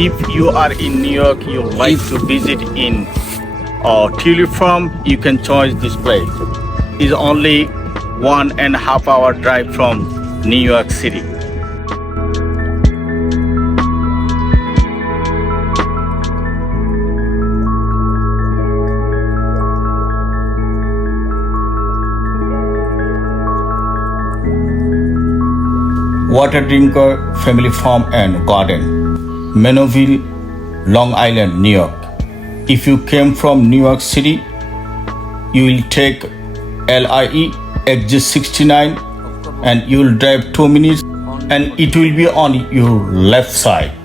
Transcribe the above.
if you are in New York, you like to visit in Tulip farm, you can choose this place. It's only 1.5 hour drive from New York City. Waterdrinker Family Farm and Garden, Manorville, Long Island, New York. If you came from New York City, you will take LIE exit 69 and you will drive 2 minutes and it will be on your left side.